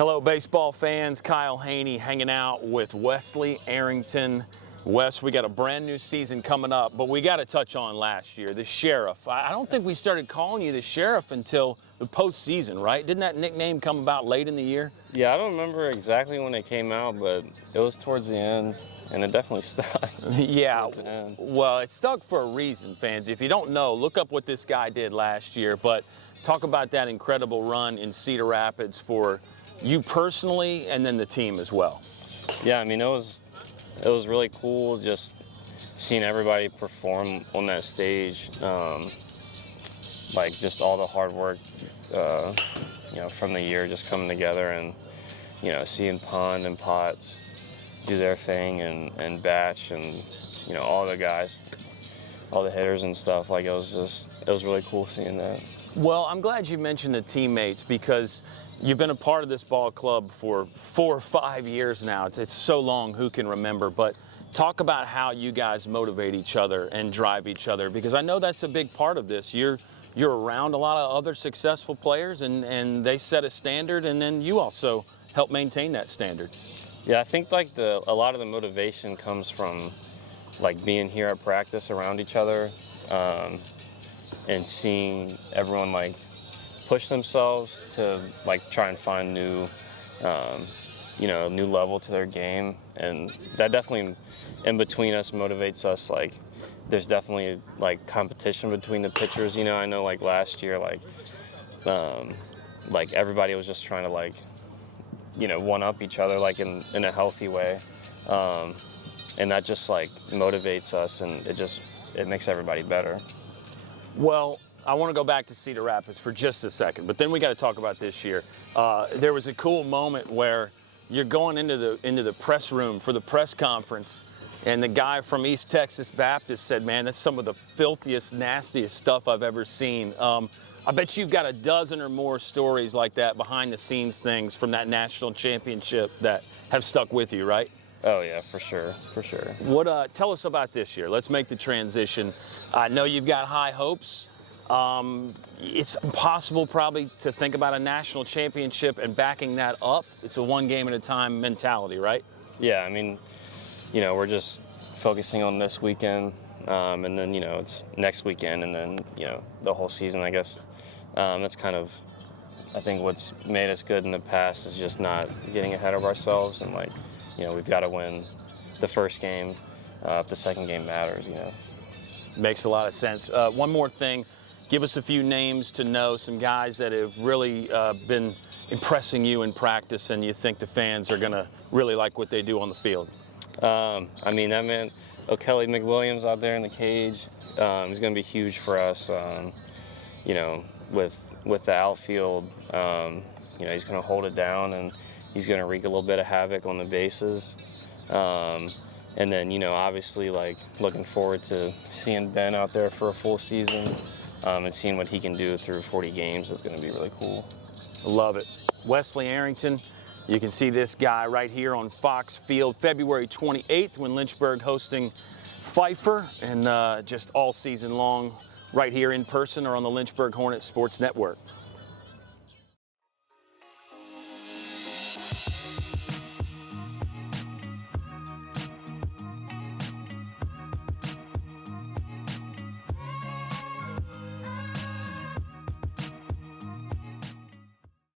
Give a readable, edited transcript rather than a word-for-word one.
Hello, baseball fans. Kyle Haney hanging out with Wesley Arrington. Wes, we got a brand new season coming up, but we got to touch on last year, the Sheriff. I don't think we started calling you the Sheriff until the postseason, right? Didn't that nickname come about late in the year? Yeah, I don't remember exactly when it came out, but it was towards the end, and it definitely stuck. Yeah, well, it stuck for a reason, fans. If you don't know, look up what this guy did last year, but talk about that incredible run in Cedar Rapids for you personally and then the team as well. Yeah, I mean, it was really cool just seeing everybody perform on that stage. Like just all the hard work, from the year just coming together, and seeing Pond and Potts do their thing, and Batch, and all the guys, all the hitters and stuff. Like it was really cool seeing that. Well, I'm glad you mentioned the teammates because you've been a part of this ball club for 4 or 5 years now. It's so long, who can remember? But talk about how you guys motivate each other and drive each other, because I know that's a big part of this. You're around a lot of other successful players, and they set a standard, and then you also help maintain that standard. Yeah, I think like a lot of the motivation comes from like being here at practice around each other, and seeing everyone like push themselves to like try and find new level to their game, and that definitely in between us motivates us. Like there's definitely like competition between the pitchers. I know like last year like everybody was just trying to like one up each other like in a healthy way, and that just like motivates us, and it makes everybody better. Well, I want to go back to Cedar Rapids for just a second, but then we got to talk about this year. There was a cool moment where you're going into the press room for the press conference, and the guy from East Texas Baptist said, "Man, that's some of the filthiest, nastiest stuff I've ever seen." I bet you've got a dozen or more stories like that, behind the scenes things from that national championship that have stuck with you, right? Oh yeah, for sure. What? Tell us about this year. Let's make the transition. I know you've got high hopes. It's impossible probably to think about a national championship and backing that up. It's a one game at a time mentality, right? Yeah, I mean, we're just focusing on this weekend, and then, it's next weekend, and then, the whole season, I guess. That's kind of, I think what's made us good in the past is just not getting ahead of ourselves, and like, we've got to win the first game if the second game matters, Makes a lot of sense. One more thing. Give us a few names to know, some guys that have really been impressing you in practice, and you think the fans are going to really like what they do on the field. I mean, that man, O'Kelly McWilliams out there in the cage, he's going to be huge for us. With the outfield, he's going to hold it down, and he's going to wreak a little bit of havoc on the bases. And then, obviously, like, looking forward to seeing Ben out there for a full season, and seeing what he can do through 40 games is going to be really cool. Love it. Wesley Arrington, you can see this guy right here on Fox Field, February 28th, when Lynchburg hosting Pfeiffer, and just all season long right here in person or on the Lynchburg Hornet Sports Network.